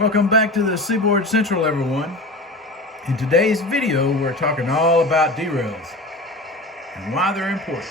Welcome back to the Seaboard Central, everyone. In today's video, we're talking all about derails and why they're important.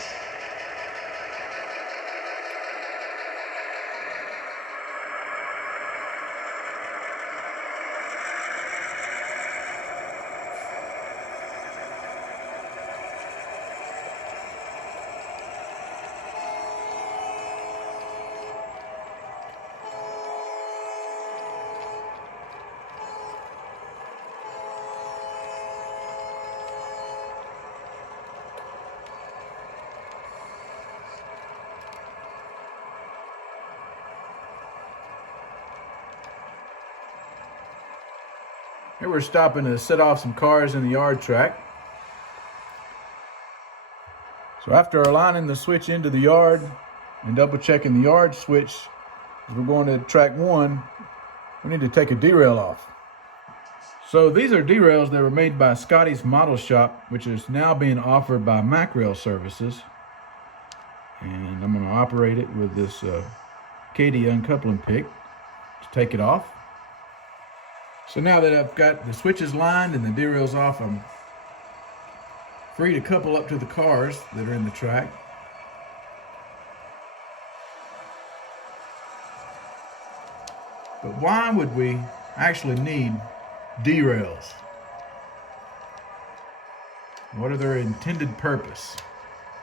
Here we're stopping to set off some cars in the yard track. So after aligning the switch into the yard and double checking the yard switch as we're going to track 1, we need to take a derail off. So these are derails that were made by Scotty's Model Shop, which is now being offered by Macrail Services. And I'm going to operate it with this KD uncoupling pick to take it off. So now that I've got the switches lined and the derails off, I'm free to couple up to the cars that are in the track. But why would we actually need derails? What are their intended purpose?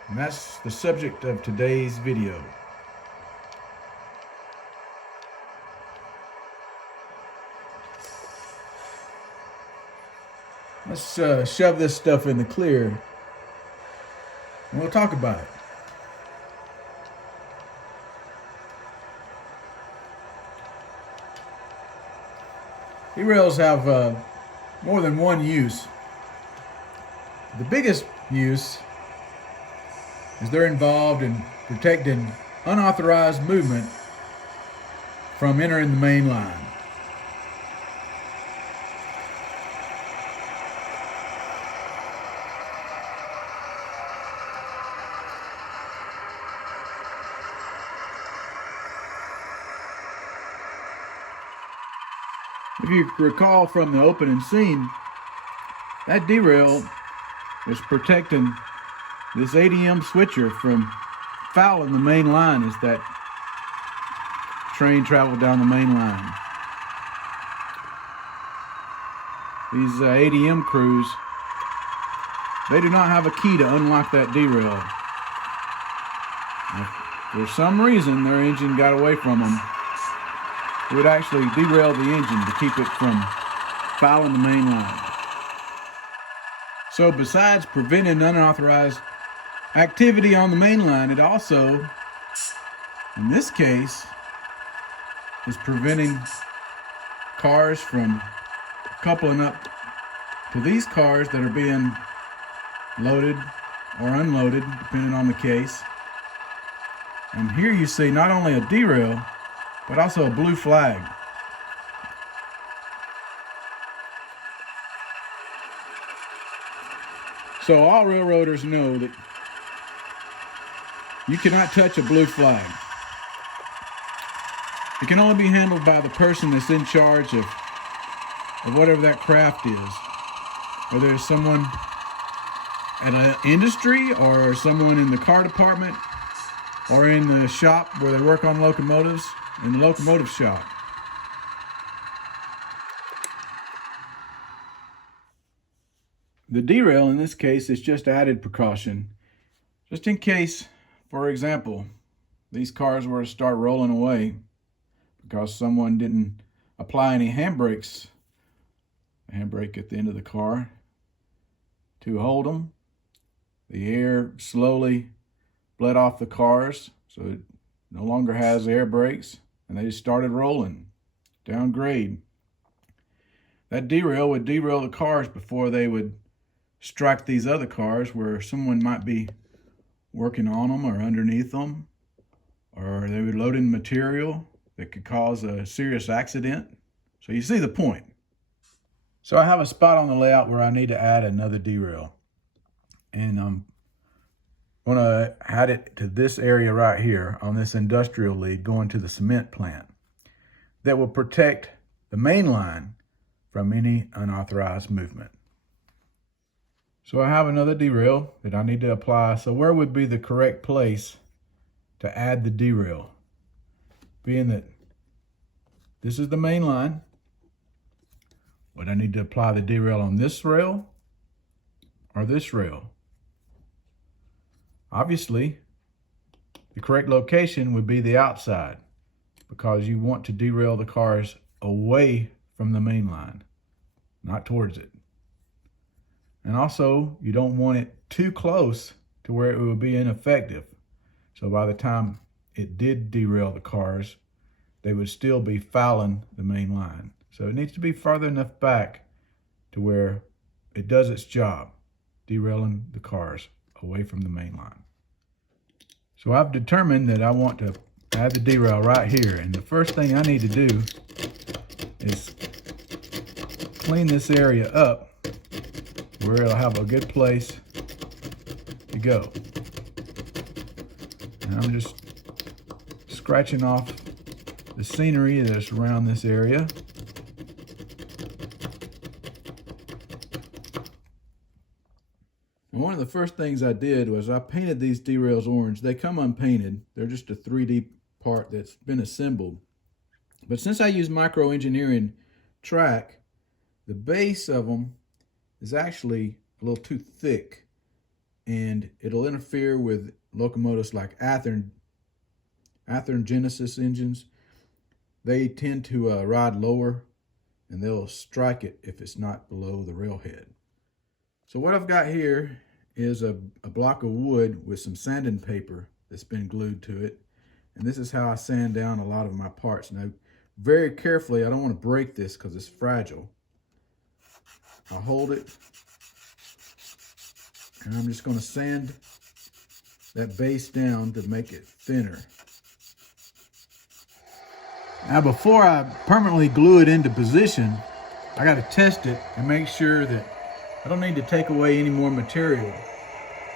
And that's the subject of today's video. Let's shove this stuff in the clear and we'll talk about it. Derails have more than one use. The biggest use is they're involved in protecting unauthorized movement from entering the main line. If you recall from the opening scene, that derail is protecting this ADM switcher from fouling the main line as that train traveled down the main line. These ADM crews, they do not have a key to unlock that derail. If for some reason their engine got away from them, it would actually derail the engine to keep it from fouling the main line. So besides preventing unauthorized activity on the main line, it also, in this case, is preventing cars from coupling up to these cars that are being loaded or unloaded, depending on the case. And here you see not only a derail, but also a blue flag. So all railroaders know that you cannot touch a blue flag. It can only be handled by the person that's in charge of whatever that craft is. Whether it's someone at an industry or someone in the car department, or in the shop where they work on locomotives, in the locomotive shop. The derail in this case is just added precaution, just in case, for example, these cars were to start rolling away because someone didn't apply any handbrakes, a handbrake at the end of the car to hold them. The air slowly bled off the cars, so it no longer has air brakes, and they just started rolling down grade. That derail would derail the cars before they would strike these other cars where someone might be working on them or underneath them, or they would load in material that could cause a serious accident. So you see the point. So I have a spot on the layout where I need to add another derail, and I'm going to add it to this area right here on this industrial lead going to the cement plant that will protect the main line from any unauthorized movement. So I have another derail that I need to apply. So where would be the correct place to add the derail? Being that this is the main line, would I need to apply the derail on this rail or this rail? Obviously, the correct location would be the outside because you want to derail the cars away from the main line, not towards it. And also, you don't want it too close to where it would be ineffective. So by the time it did derail the cars, they would still be fouling the main line. So it needs to be farther enough back to where it does its job, derailing the cars away from the main line. So I've determined that I want to add the derail right here. And the first thing I need to do is clean this area up where it'll have a good place to go. And I'm just scratching off the scenery that's around this area. And one of the first things I did was I painted these derails orange. They come unpainted. They're just a 3D part that's been assembled. But since I use micro engineering track, the base of them is actually a little too thick, and it'll interfere with locomotives like Athearn Genesis engines. They tend to ride lower, and they'll strike it if it's not below the railhead. So what I've got here is a block of wood with some sanding paper that's been glued to it, and this is how I sand down a lot of my parts. Now, very carefully, I don't want to break this because it's fragile. I'll hold it, and I'm just going to sand that base down to make it thinner. Now, before I permanently glue it into position, I got to test it and make sure that I don't need to take away any more material.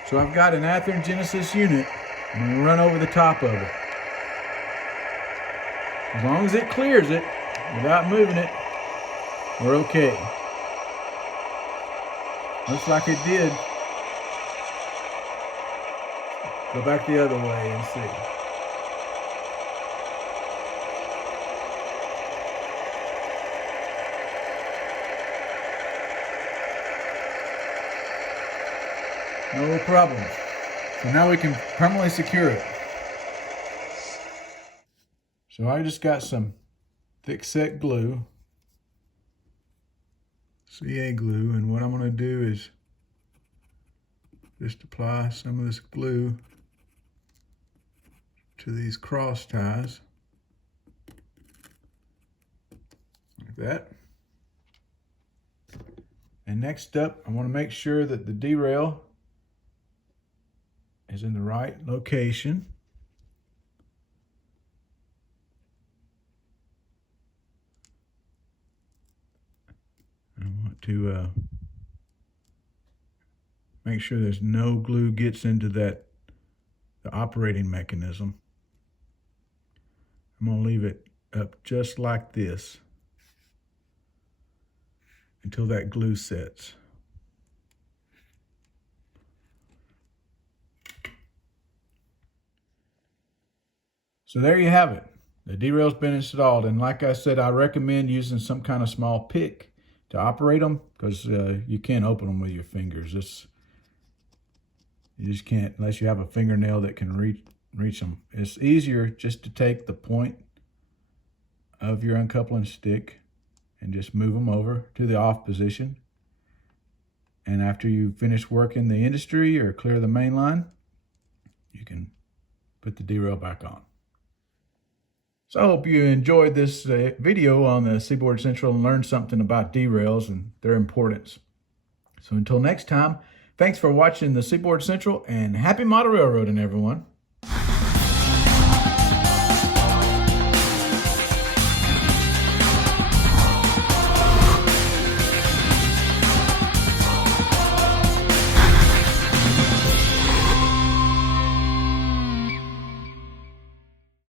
So I've got an Athearn Genesis unit. I'm going to run over the top of it. As long as it clears it without moving it, we're okay. Looks like it did. Go back the other way and see. No problem. So now we can permanently secure it. So I just got some thick set glue, CA glue, and what I'm going to do is just apply some of this glue to these cross ties, like that. And next up, I want to make sure that the derail is in the right location. I want to make sure there's no glue gets into the operating mechanism. I'm going to leave it up just like this until that glue sets. So, So there you have it. The derail's been installed, and like I said, I recommend using some kind of small pick to operate them, because you can't open them with your fingers. You just can't unless you have a fingernail that can reach them. It's easier just to take the point of your uncoupling stick and just move them over to the off position. And after you finish working the industry or clear the main line, you can put the derail back on. So I hope you enjoyed this video on the Seaboard Central and learned something about derails and their importance. So until next time, thanks for watching the Seaboard Central, and happy model railroading, everyone.